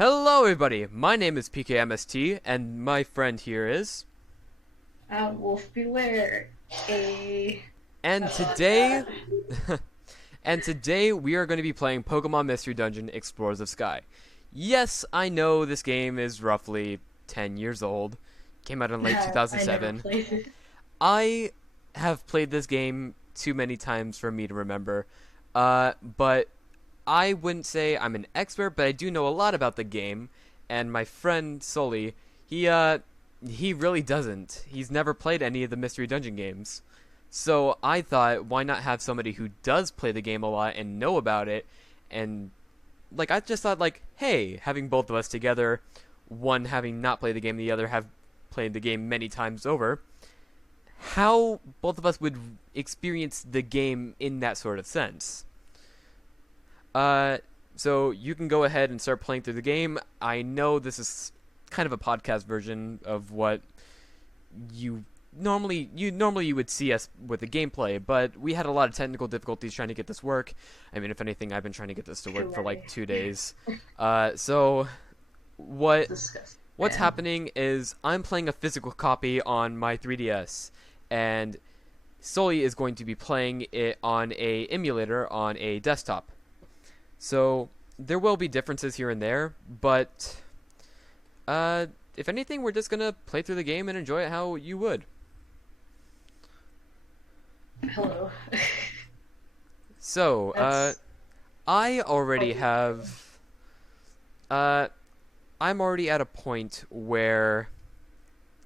Hello, everybody. My name is PKMST, and my friend here is. Wolf beware. A. And Oh today, god. and today we are going to be playing Pokemon Mystery Dungeon: Explorers of Sky. Yes, I know this game is roughly 10 years old. Came out in late I never 2007. played it. I have played this game too many times for me to remember. But I wouldn't say I'm an expert, but I do know a lot about the game. And my friend Sully, he really doesn't. He's never played any of the Mystery Dungeon games. So I thought, why not have somebody who does play the game a lot and know about it? And like, I just thought, like, hey, having both of us together, one having not played the game, the other have played the game many times over, how both of us would experience the game in that sort of sense. Uh, so you can go ahead and start playing through the game. I know this is kind of a podcast version of what you would see us with the gameplay, but we had a lot of technical difficulties trying to get this work. I mean, if anything, I've been trying to get this to Too work for like many. 2 days. So what Disgusting, what's man. happening is I'm playing a physical copy on my 3DS, and Sully is going to be playing it on a emulator on a desktop. So there will be differences here and there, but uh, if anything, we're just gonna play through the game and enjoy it how you would. Hello. So, That's I already probably have. Uh, I'm already at a point where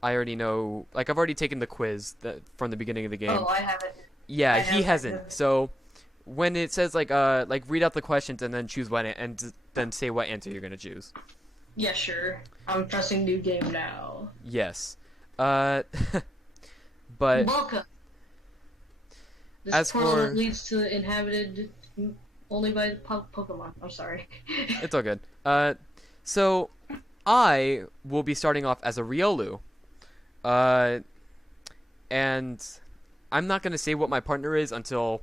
I already know. Like, I've already taken the quiz from the beginning of the Oh, game. I haven't. Yeah, I he haven't. hasn't. So, when it says like read out the questions and then choose what and then say what answer you're gonna choose. Yeah, sure. I'm pressing new game now. Yes. Uh, but Welcome. This as portal for leads to inhabited only by Pokemon. I'm sorry. it's all good. So I will be starting off as a Riolu. Uh, and I'm not gonna say what my partner is until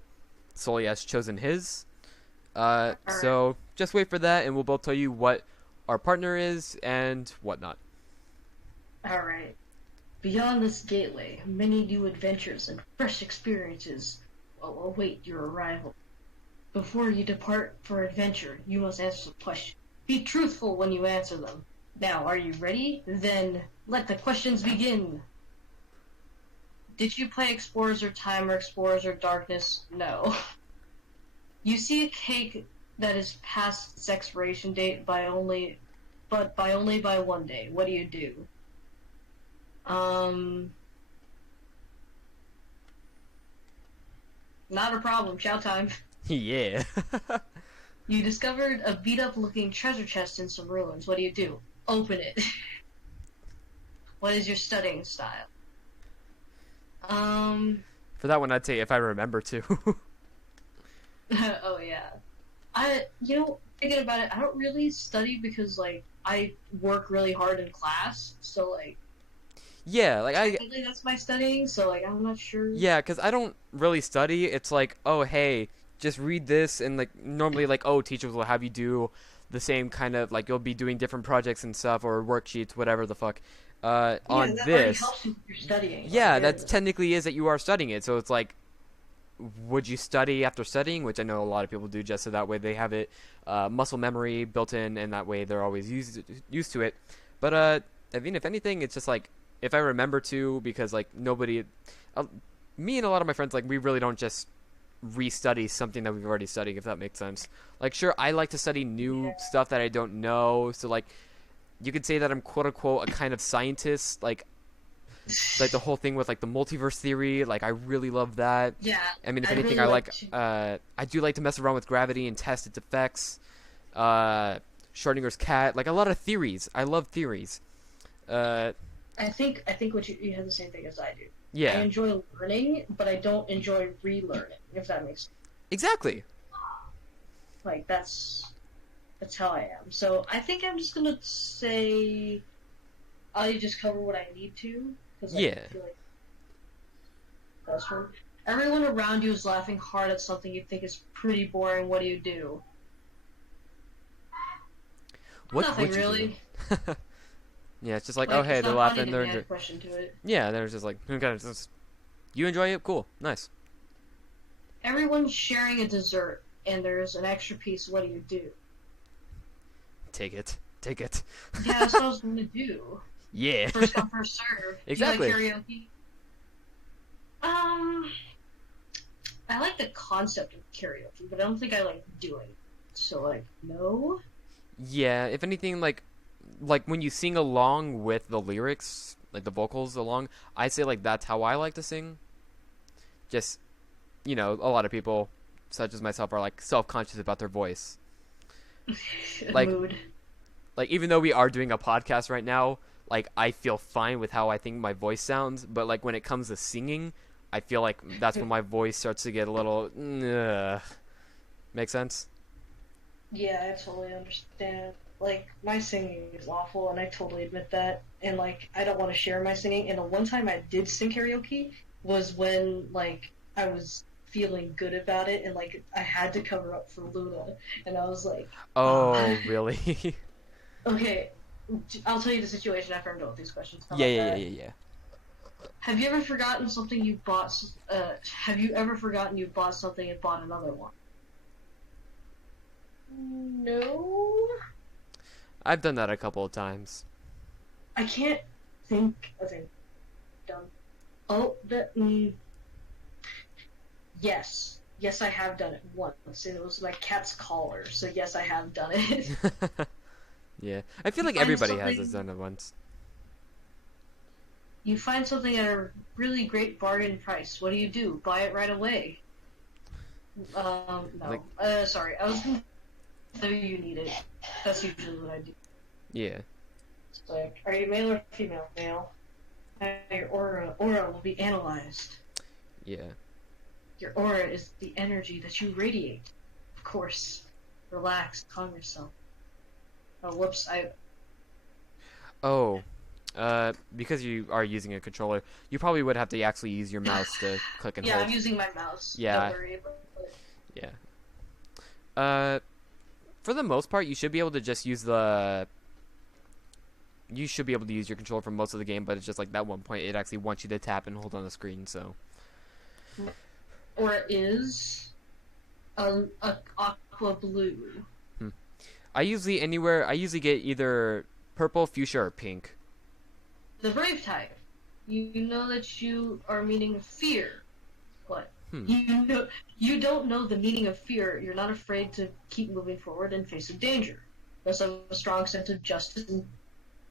Sully has chosen his. All right. So just wait for that, and we'll both tell you what our partner is and whatnot. All right. Beyond this gateway, many new adventures and fresh experiences await your arrival. Before you depart for adventure, you must answer some questions. Be truthful when you answer them. Now, are you ready? Then let the questions begin. Did you play Explorers or Time or Explorers or Darkness? No. You see a cake that is past its expiration date by only by one day. What do you do? Um, Not a problem. Chow time. Yeah. You discovered a beat up looking treasure chest in some ruins. What do you do? Open it. What is your studying style? Um, For that one, I'd say if I remember to. oh yeah. Thinking about it, I don't really study because, like, I work really hard in class, so, like, Yeah, like I technically that's my studying, so, like, I'm not sure. yeah, because I don't really study. It's like, oh, hey, just read this, and like normally, like, oh, teachers will have you do the same kind of like you'll be doing different projects and stuff or worksheets, whatever the fuck. Yeah, On that already this, helps you with your studying, like, yeah, yeah. that technically is that you are studying it. So it's like, would you study after studying? Which I know a lot of people do, just so that way they have it muscle memory built in, and that way they're always used to it. But I mean, if anything, it's just like if I remember to, because like nobody, uh, me and a lot of my friends, like we really don't just restudy something that we've already studied, if that makes sense. Like, sure, I like to study new Yeah. stuff that I don't know, so like you could say that I'm quote unquote a kind of scientist, like the whole thing with like the multiverse theory. Like I really love that. Yeah, I mean, if I anything, really I like like to. I do like to mess around with gravity and test its effects. Uh, Schrodinger's cat, like a lot of theories. I love theories. Uh, I think what you have the same thing as I do. I yeah, enjoy learning, but I don't enjoy relearning, if that makes sense. exactly. Like, that's how I am. So I think I'm just gonna say I'll just cover what I need to, because, like, Yeah. I feel like that's for everyone around you is laughing hard at something you think is pretty boring. What do you do? What Nothing would you do? really. Yeah, it's just like, oh Like, hey, it's they're not funny laughing. to They're me. Add question to it. yeah, they're just like, okay, you enjoy it, cool, nice. Everyone's sharing a dessert, and there's an extra piece. What do? Take it, take it. Yeah, that's what I was gonna do. Yeah, First come, first serve. Do you like exactly. karaoke? Um, I like the concept of karaoke, but I don't think I like doing it. So, like, no. Yeah, if anything, like when you sing along with the lyrics, like the vocals along, I'd say like that's how I like to sing. Just a lot of people, such as myself, are like self-conscious about their voice. Like, Mood. like even though we are doing a podcast right now, like I feel fine with how I think my voice sounds, but like when it comes to singing, I feel like that's when my voice starts to get a little. Make sense? Yeah, I totally understand. Like, my singing is awful, and I totally admit that. And, like, I don't want to share my singing. And the one time I did sing karaoke was when, like, I was feeling good about it, and, like, I had to cover up for Luna. And I was like, Oh, really? okay, I'll tell you the situation after I'm done with these questions. How Yeah, about yeah, yeah, that? yeah, yeah. Have you ever forgotten something you bought? Have you ever forgotten you bought something and bought another one? No. I've done that a couple of times. I can't think of it. Done. Oh, yes. Yes, I have done it once, and it was my cat's collar, so yes, I have done it. Yeah, I feel You like find everybody has this something, done it once. you find something at a really great bargain price. What do? Buy it right away. Like, No. Sorry, I was gonna say you need it. That's usually what I do. yeah, It's like, are you male or female? Male. Your aura will be analyzed. yeah. Your aura is the energy that you radiate. Of course. Relax, calm yourself. Oh, whoops, Oh, because you are using a controller, you probably would have to actually use your mouse to click and yeah, hold. I'm using my mouse. Don't Yeah, worry about it. yeah. Uh, for the most part, you should be able to just use the. You should be able to use your controller for most of the game, but it's just like that one point it actually wants you to tap and hold on the screen. So. Or it is a aqua blue. Hmm. I usually get either purple, fuchsia, or pink. The brave type. You know that you are meaning fear. What? Hmm. You don't know the meaning of fear. You're not afraid to keep moving forward in face of danger. You also have a strong sense of justice and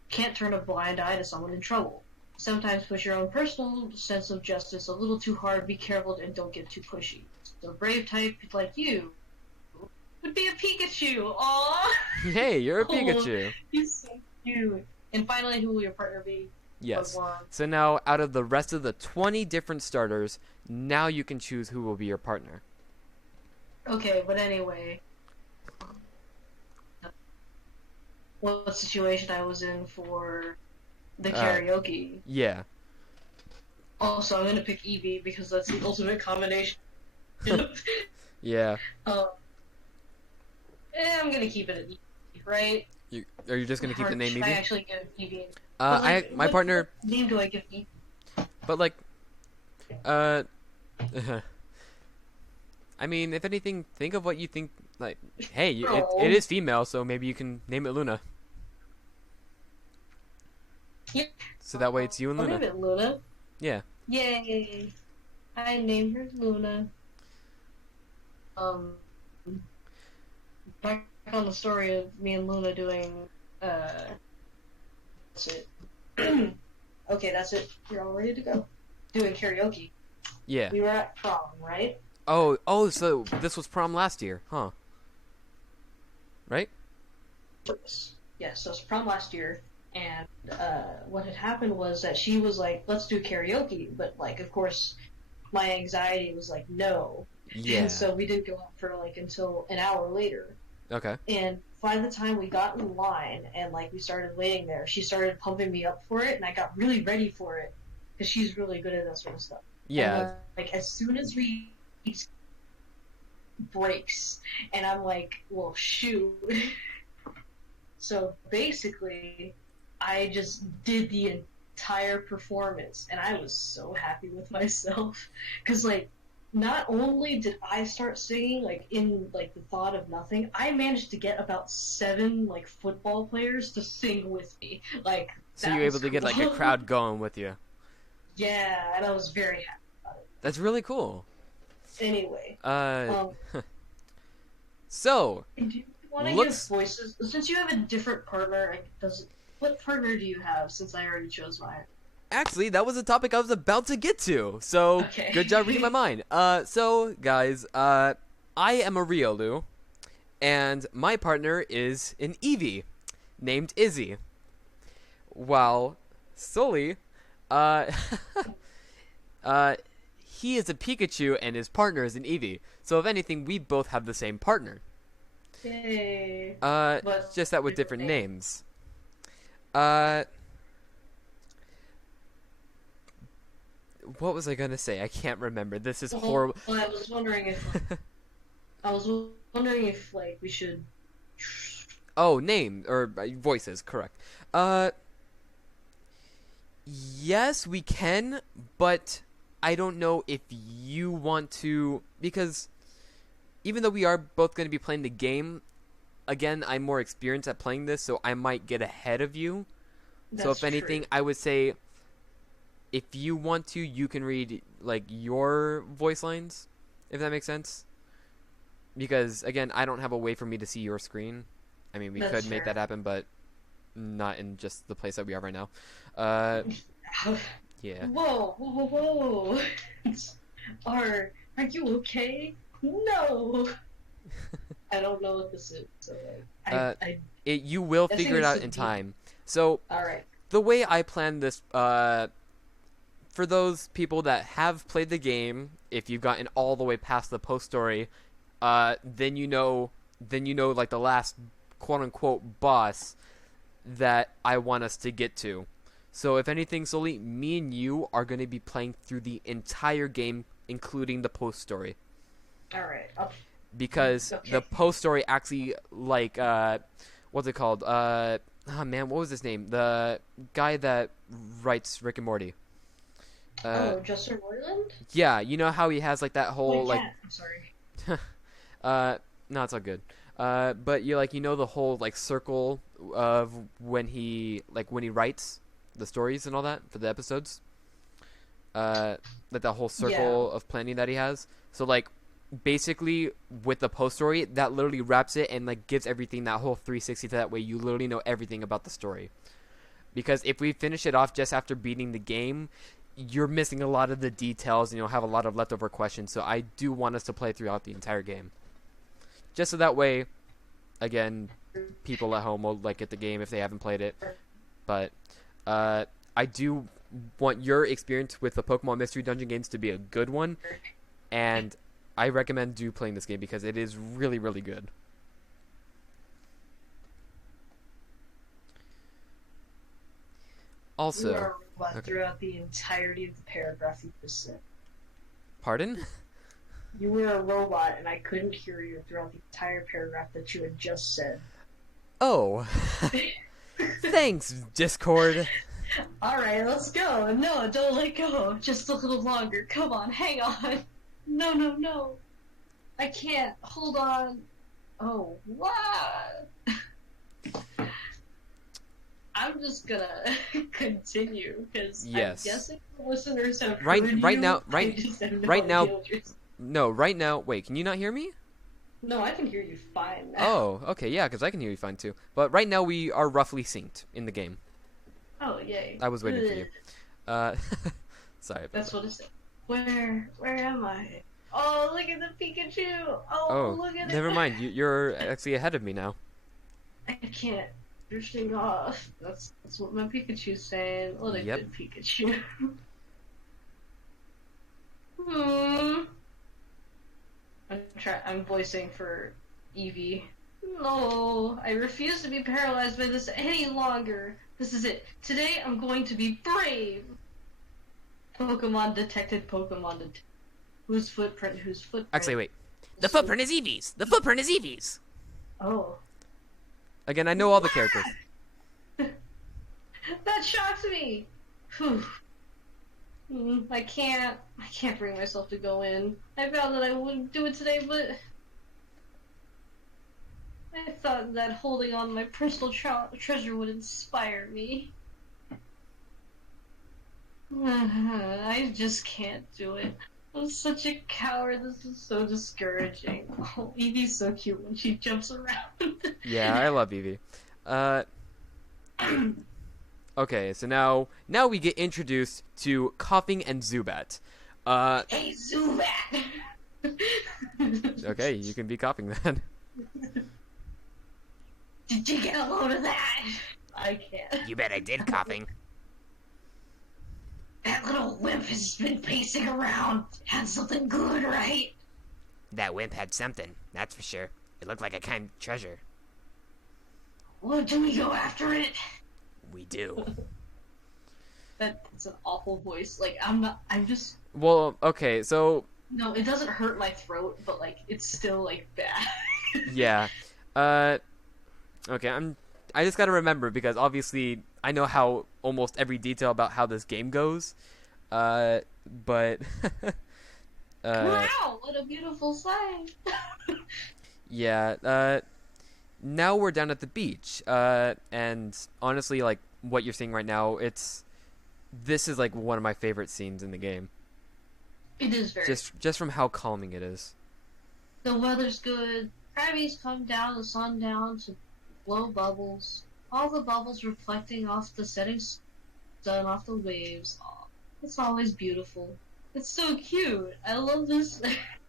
can't turn a blind eye to someone in trouble. Sometimes push your own personal sense of justice a little too hard. Be careful and don't get too pushy. So brave type like you would be a Pikachu. Aww. Hey, you're a Oh, Pikachu. he's so cute. And finally, who will your partner be? Yes. One. So now, out of the rest of the 20 different starters, now you can choose who will be your partner. Okay, but anyway, what situation I was in for the karaoke. Yeah. Also, I'm gonna pick Eevee because that's the ultimate combination. Yeah. um, I'm gonna keep it at Eevee, right? Are you just gonna keep the name Should I Eevee? actually give Eevee? My partner. What name do I give Eevee? But like, uh, I mean, if anything, think of what you think. Like, hey, it is female, so maybe you can name it Luna. Yeah. So that way it's you and I'll Luna. name it Luna. Yeah. Yay! I named her Luna. Back on the story of me and Luna doing, that's it. Okay, that's it. You're all ready to go. Doing karaoke. Yeah. We were at prom, right? Oh, so this was prom last year, huh? Right? Yes, so it was prom last year, and what had happened was that she was like, let's do karaoke, but like, of course, my anxiety was like, no. Yeah. And so we didn't go out for like until an hour later. Okay. And by the time we got in line and like we started waiting there, she started pumping me up for it, and I got really ready for it because she's really good at that sort of stuff. Yeah. And, like as soon as we breaks, and I'm like, well, shoot. So basically, I just did the entire performance, and I was so happy with myself because like not only did I start singing like in like the thought of nothing, I managed to get about seven like football players to sing with me. Like So that you're was able to get like a cool. crowd going with you. Yeah, and I was very happy about it. That's really cool. Anyway, Uh, um, so do you want to give looks voices since you have a different partner? Does what partner do you have? Since I already chose mine. actually that was a topic I was about to get to. So good job reading my Okay. mind. So guys, I am a Riolu, and my partner is an Eevee named Izzy. While Sully, uh, uh, he is a Pikachu and his partner is an Eevee. So if anything, we both have the same partner. Yay. Uh, But just that with different different name. names. Uh, what was I gonna say? I can't remember. This is Well, horrible. I was wondering if I was wondering if like we should. Oh, name or voices, correct. Uh, yes, we can, but I don't know if you want to because even though we are both going to be playing the game, again, I'm more experienced at playing this, so I might get ahead of you. So That's if anything, true. I would say if you want to, you can read like your voice lines, if that makes sense. Because again, I don't have a way for me to see your screen. I mean, we That's could make that fair. happen, but not in just the place that we are right now. Uh, yeah. Whoa, whoa, whoa, whoa! Are you okay? No, I don't know what this is. So like, Uh, I you will I think figure it it's out the in beat. time. So All right. the way I plan this, for those people that have played the game, if you've gotten all the way past the post story, then you know like the last quote unquote boss that I want us to get to. So if anything, solely me and you are going to be playing through the entire game, including the post story, All right. because the Okay. post story actually like what's it called? Oh man, what was his name? The guy that writes Rick and Morty. Uh, Oh, Justin Roiland? yeah, you know how he has like that My whole like cat. I'm sorry. uh no, it's all good. But you like you know the whole like circle of when he writes the stories and all that for the episodes. Like that whole Yeah. circle of planning that he has. So like basically with the post story that literally wraps it and like gives everything that whole 360 to that way you literally know everything about the story. Because if we finish it off just after beating the game, you're missing a lot of the details and you'll have a lot of leftover questions. So I do want us to play throughout the entire game. Just so that way, again, people at home will like get the game if they haven't played it. But I do want your experience with the Pokemon Mystery Dungeon games to be a good one, and I recommend you playing this game because it is really, really good. You Also, are a robot okay, throughout the entirety of the paragraph you just said. pardon? You were a robot, and I couldn't hear you throughout the entire paragraph that you had just said. Oh, thanks, Discord. Alright, let's go. No, don't let go. Just a little longer. Come on, hang on. No, no, no. I can't. Hold on. Oh, what? I'm just gonna continue because I'm Yes. guessing the listeners have Right, heard right you. now, I right, just have no right now. idea what you're. No, right now. Wait, can you not hear me? No, I can hear you fine now. Oh, okay, yeah, because I can hear you fine too. But right now we are roughly synced in the game. Oh, yay. I was waiting for you. Good. Uh, sorry about That's that. what it said. Where am I? Oh, look at the Pikachu! Oh, Oh, look at it! never mind. You're actually ahead of me now. I can't drifting off. That's what my Pikachu's saying. What a Yep. good Pikachu. Hmm. I'm voicing for Eevee. No, I refuse to be paralyzed by this any longer. This is it. Today I'm going to be brave. Pokemon detected. Pokemon detected. Whose footprint? Whose footprint? Actually, wait. The footprint is Eevee's. The footprint is Eevee's. Oh, Again, I know all the characters. That shocks me. Whew. I can't bring myself to go in. I found that I wouldn't do it today, but I thought that holding on to my personal treasure would inspire me. I just can't do it. I'm such a coward. This is so discouraging. Oh, Evie's so cute when she jumps around. Yeah, I love Eevee. Uh, okay, so now we get introduced to Coughing and Zubat. Hey, Zubat! Okay, you can be Coughing then. Did you get a load of that? I can't. You bet I did, Coughing. That little wimp has been pacing around. Had something good, right? That wimp had something, that's for sure. It looked like a kind of treasure. Well, do we go after it? We do. That's an awful voice. Like, I'm just... Well, okay, so... No, it doesn't hurt my throat, but, like, it's still, like, bad. Yeah. Okay, I just gotta remember, because obviously I know how almost every detail about how this game goes. But... Wow, what a beautiful sight! Yeah, now we're down at the beach, and honestly, like, what you're seeing right now, this is, like, one of my favorite scenes in the game. It is very... Just from how calming it is. The weather's good. Krabbies come down the sun down to blow bubbles. All the bubbles reflecting off the setting sun, off the waves. Aw, it's always beautiful. It's so cute. I love this.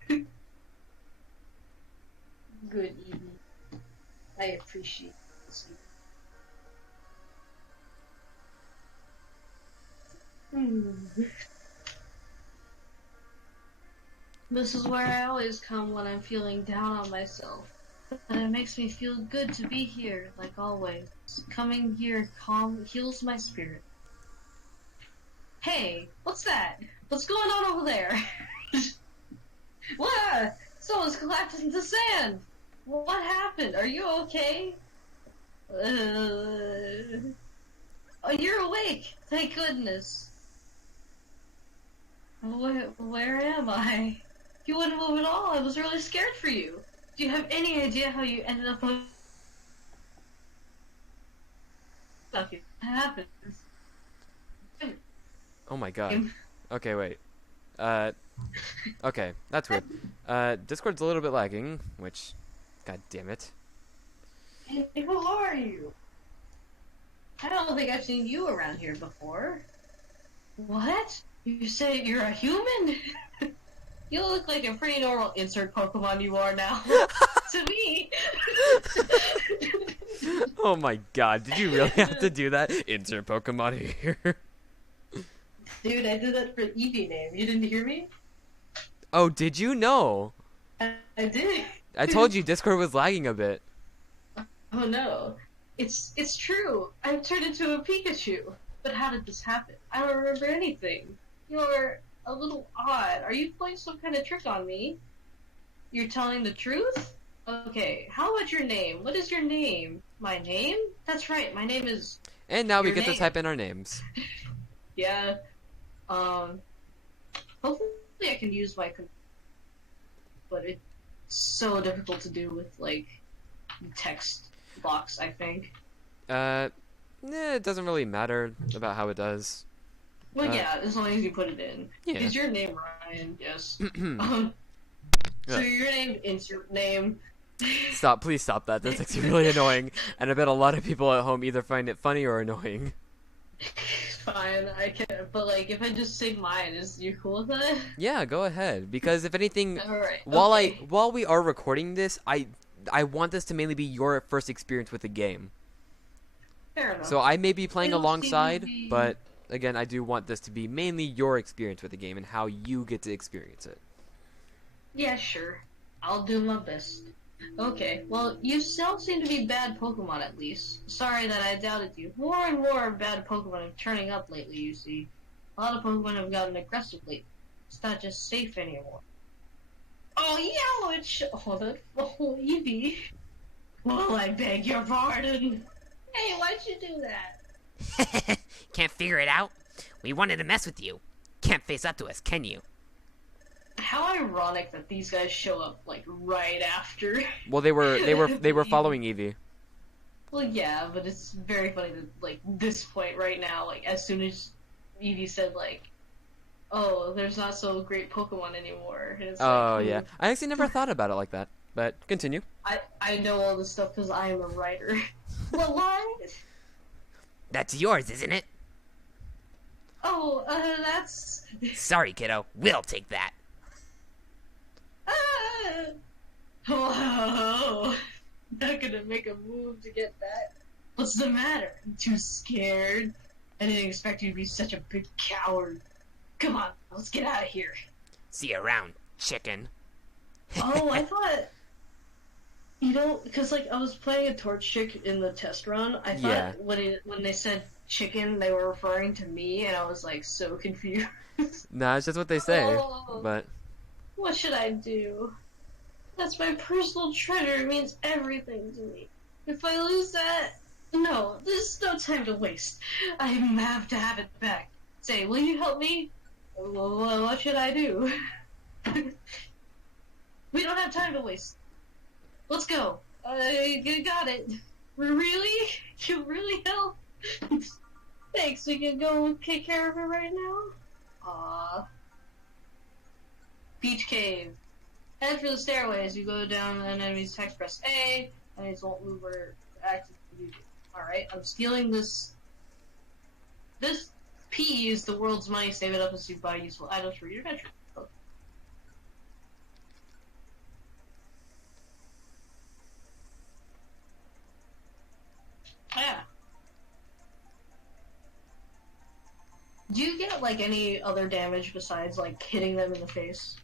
Good evening. I appreciate this. This is where I always come when I'm feeling down on myself. And it makes me feel good to be here, like always. Coming here heals my spirit. Hey, what's that? What's going on over there? What? Someone's collapsed into the sand. What happened? Are you okay? Oh, you're awake. Thank goodness. Where am I? You wouldn't move at all. I was really scared for you. Do you have any idea how you ended up on... What happened? Oh my god. Okay, wait. Okay, that's weird. Discord's a little bit lagging, which... God damn it. Hey, who are you? I don't think I've seen you around here before. What? You say you're a human? You look like a pretty normal insert Pokemon you are now. To me. Oh my god, did you really have to do that? Insert Pokemon here. Dude, I did that for Eevee name. You didn't hear me? Oh, did you? No. I did. I told you Discord was lagging a bit. Oh no. It's true. I turned into a Pikachu. But how did this happen? I don't remember anything. You're a little odd. Are you playing some kind of trick on me? You're telling the truth? Okay, how about your name? What is your name? My name? That's right, my name is... And now we get name. to type in our names. Yeah. Hopefully I can use my... But it's so difficult to do with, like, text box, I think. It doesn't really matter about how it does. Well, yeah, as long as you put it in. Yeah. Is your name Ryan? Yes. So your name, insert name. Stop, please stop that. That's actually really annoying. And I bet a lot of people at home either find it funny or annoying. Fine, I can. But like, if I just say mine, is you cool with that? Yeah, go ahead. Because if anything, Alright. while we are recording this, I want this to mainly be your first experience with the game. Fair enough. So I may be playing It'll alongside, seem to be- but again, I do want this to be mainly your experience with the game and how you get to experience it. Yeah, sure. I'll do my best. Okay, well, you still seem to be bad Pokemon at least. Sorry that I doubted you. More and more bad Pokemon are turning up lately, you see. A lot of Pokemon have gotten aggressive lately. It's not just safe anymore. Oh, Yellow! Oh, Eevee. Well, I beg your pardon. Hey, why'd you do that? Can't figure it out? We wanted to mess with you. Can't face up to us, can you? How ironic that these guys show up like right after. Well, they were following Eevee. Well, yeah, but it's very funny that like this point right now, like as soon as Eevee said like, "Oh, there's not so great Pokemon anymore," and it's like, Oh yeah, I actually never thought about it like that. But continue. I know all this stuff because I am a writer. What line? That's yours, isn't it? Oh, that's. Sorry, kiddo. We'll take that. Ah! Whoa! Not gonna make a move to get that. What's the matter? I'm too scared. I didn't expect you to be such a big coward. Come on, let's get out of here. See you around, chicken. Oh, I thought. Because like I was playing a torch chick in the test run. I thought Yeah. when they said chicken, they were referring to me, and I was like so confused. Nah, it's just what they say. Oh, But what should I do? That's my personal treasure. It means everything to me. If I lose that, no, there's no time to waste. I have to have it back. Say, will you help me? Well, what should I do? We don't have time to waste. Let's go. You got it. Really? You really help? Thanks. We can go take care of it right now. Beach cave. Head for the stairways. You go down an enemy's text, press A. Enemies won't move or act as you do. Alright, I'm stealing this. This P is the world's money. Save it up and see buy useful items for your adventure. Okay. Yeah. Do you get like any other damage besides like hitting them in the face?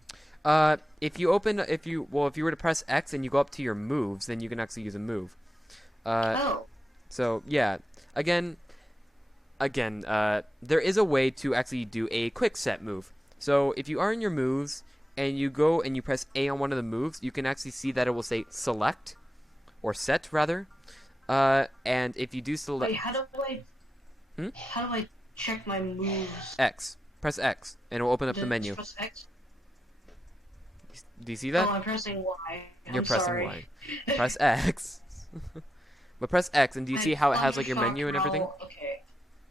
if you open, if you were to press X and you go up to your moves, then you can actually use a move. Uh, Oh. so yeah, again, there is a way to actually do a quick set move. So if you are in your moves and you go and you press A on one of the moves, you can actually see that it will say select or set rather. And if you do select Wait, how do I check my moves? X, press X, and it will open up the Just menu. press X? Do you see that? Oh, I'm pressing Y. You're I'm pressing sorry. Y. Press X. But press X, and do you see how it I'm has like your shocked menu and everything? how- Okay.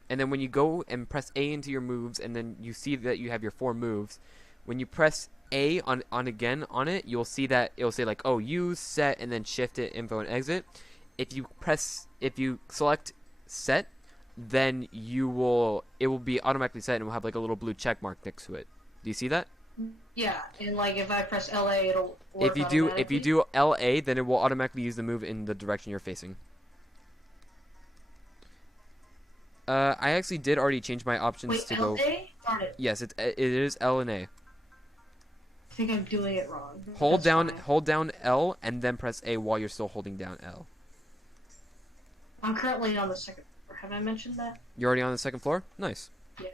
And then when you go and press A into your moves, and then you see that you have your 4 moves, when you press A on again on it, you'll see that it'll say like, oh, use, set, and then shift it, info, and exit. If you select set, then it will be automatically set, and it will have like a little blue check mark next to it. Do you see that? Yeah, and like if I press LA, it'll work If you automatically? do LA, then it will automatically use the move in the direction you're facing. I actually did already change my options Wait, to LA? go. Darn it. Yes, it is L and A. I think I'm doing it wrong. Hold That's down fine. hold down L and then press A while you're still holding down L. I'm currently on the second floor. Have I mentioned that? You're already on the second floor? Nice. Yeah.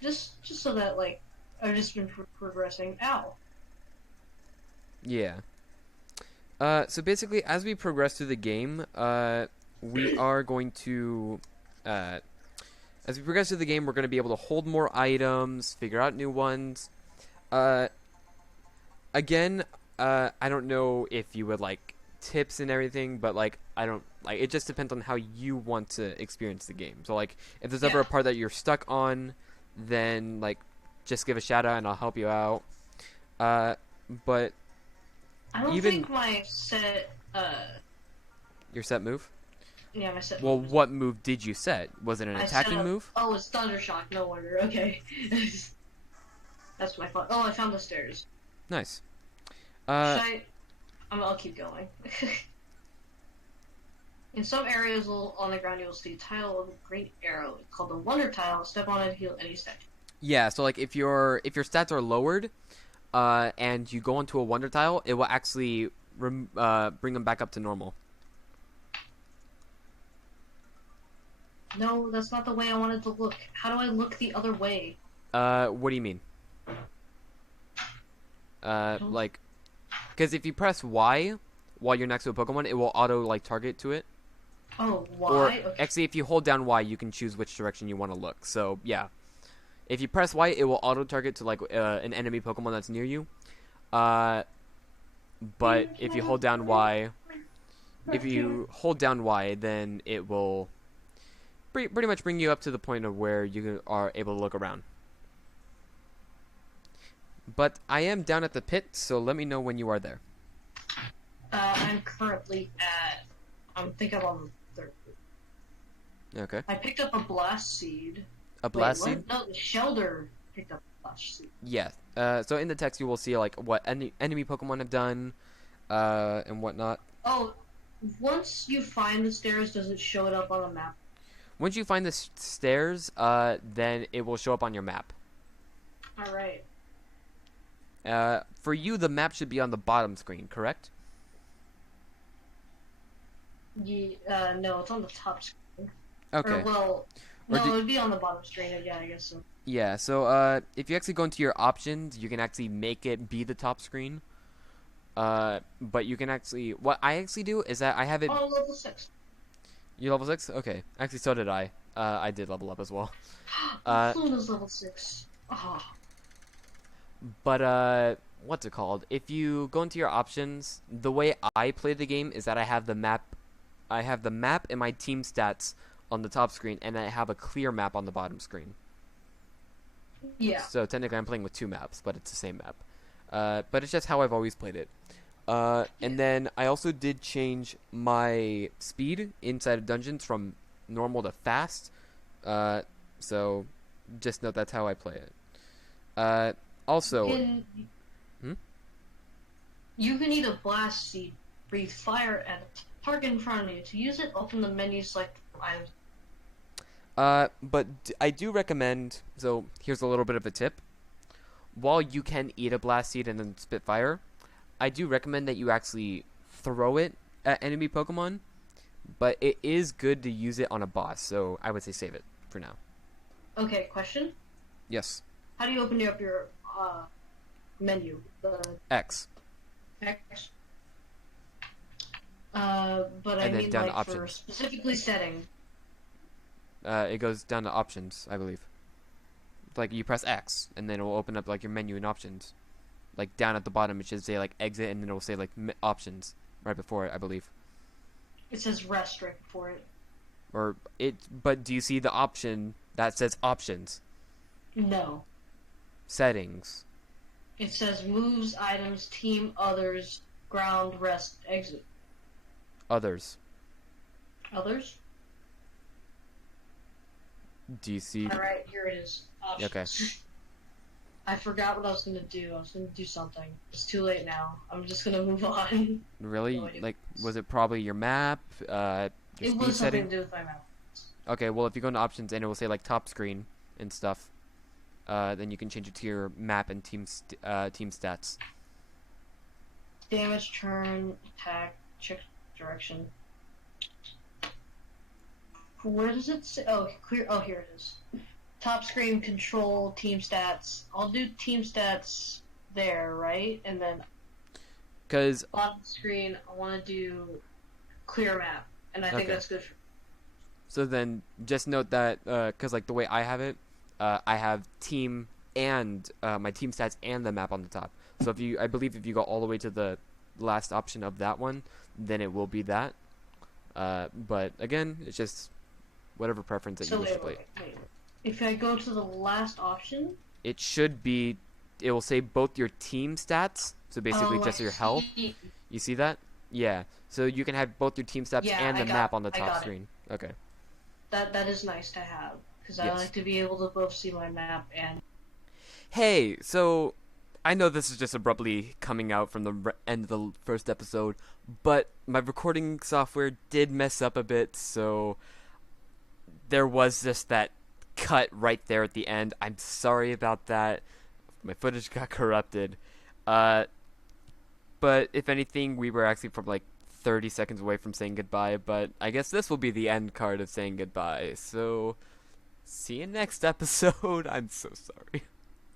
Just so that like I've just been progressing. Ow. Yeah. So basically, as we progress through the game, we are going to, as we progress through the game, we're going to be able to hold more items, figure out new ones. Again, I don't know if you would like tips and everything, but like I don't like it. Just depends on how you want to experience the game. So like, if there's ever Yeah. a part that you're stuck on, then like just give a shout out and I'll help you out. But I don't Even- think my set. your set move. Yeah, my set. Well, move is- what move did you set? Was it an I set attacking up- move? Oh, it's Thundershock. No wonder. Okay. That's my fault. Oh, I found the stairs. Nice. Should I? I'll keep going. In some areas on the ground, you'll see a tile of a green arrow. It's called the Wonder Tile. Step on it to heal any statue. Yeah. So like, if your stats are lowered, and you go onto a wonder tile, it will actually bring them back up to normal. No, that's not the way I wanted to look. How do I look the other way? What do you mean? Like, because if you press Y while you're next to a Pokemon, it will auto like target to it. Oh, Or why? Okay. actually, if you hold down Y, you can choose which direction you want to look. So yeah, if you press Y, it will auto target to like an enemy Pokemon that's near you. Uh, but if you hold down Y, then it will pretty much bring you up to the point of where you are able to look around. But I am down at the pit, so let me know when you are there. I'm currently at. I think I'm on the third. Okay. I picked up a blast seed. A Wait, blast what? seed? No, the Shelder picked up a blast seed. Yeah. So in the text you will see like what enemy Pokemon have done, and whatnot. Oh, once you find the stairs, does it show it up on the map? Once you find the stairs, then it will show up on your map. All right. For you, the map should be on the bottom screen, correct? No, it's on the top screen. Okay. Or well, Or no, it would be on the bottom screen. Yeah, I guess so. Yeah. So if you actually go into your options, you can actually make it be the top screen. But you can actually what I actually do is that I have it. Oh, level 6. You level 6? Okay. Actually, so did I. I did level up as well. Luna's level 6. Oh. But what's it called? If you go into your options, the way I play the game is that I have the map. I have the map and my team stats on the top screen, and I have a clear map on the bottom screen. Yeah. So technically, I'm playing with two maps, but it's the same map. But it's just how I've always played it. And then I also did change my speed inside of dungeons from normal to fast. So just note that's how I play it. Also, Hmm? You can eat a blast seed, breathe fire at a target in front of you. To use it, open the menu, select items. but I do recommend. So here's a little bit of a tip. While you can eat a blast seed and then spit fire, I do recommend that you actually throw it at enemy Pokemon. But it is good to use it on a boss, so I would say save it for now. Okay, question. Yes. How do you open up your menu? The X. X. But I And then mean down like to for options. specifically setting. It goes down to options, I believe. Like you press X, and then it will open up like your menu and options. Like down at the bottom, it should say like exit, and then it will say like options right before it, I believe. It says rest right before it. Or it, but do you see the option that says options, No. settings? It says moves, items, team, others, ground, rest, exit. Others. Others? Do you see? Alright, here it is. Options. Okay. I forgot what I was gonna do. I was gonna do something. It's too late now. I'm just gonna move on. Really? No idea. Like, was it probably your map? Your It speed was something setting? to do with my mouth. Okay, well, if you go into options and it will say like top screen and stuff, then you can change it to your map and team stats. Damage, turn, attack, check direction. Where does it say? Oh, clear. Oh, here it is. Top screen, control, team stats. I'll do team stats there, right? And then Because bottom screen, I want to do clear map, and I think Okay. that's good. so then just note that because like the way I have it, I have team and my team stats and the map on the top. So I believe if you go all the way to the last option of that one, then it will be that. But again, it's just whatever preference that So you wish to play. wait. If I go to the last option, It should be. It will say both your team stats, so basically oh, just I your health. see. You see that? Yeah. So you can have both your team stats Yeah, and I the got map it. on the I top got it. screen. Okay. That is nice to have because I Yes. like to be able to both see my map and. Hey, so I know this is just abruptly coming out from the end of the first episode, but my recording software did mess up a bit, so there was just that cut right there at the end. I'm sorry about that. My footage got corrupted. Uh, but if anything, we were actually from like 30 seconds away from saying goodbye, but I guess this will be the end card of saying goodbye. So, see you next episode. I'm so sorry.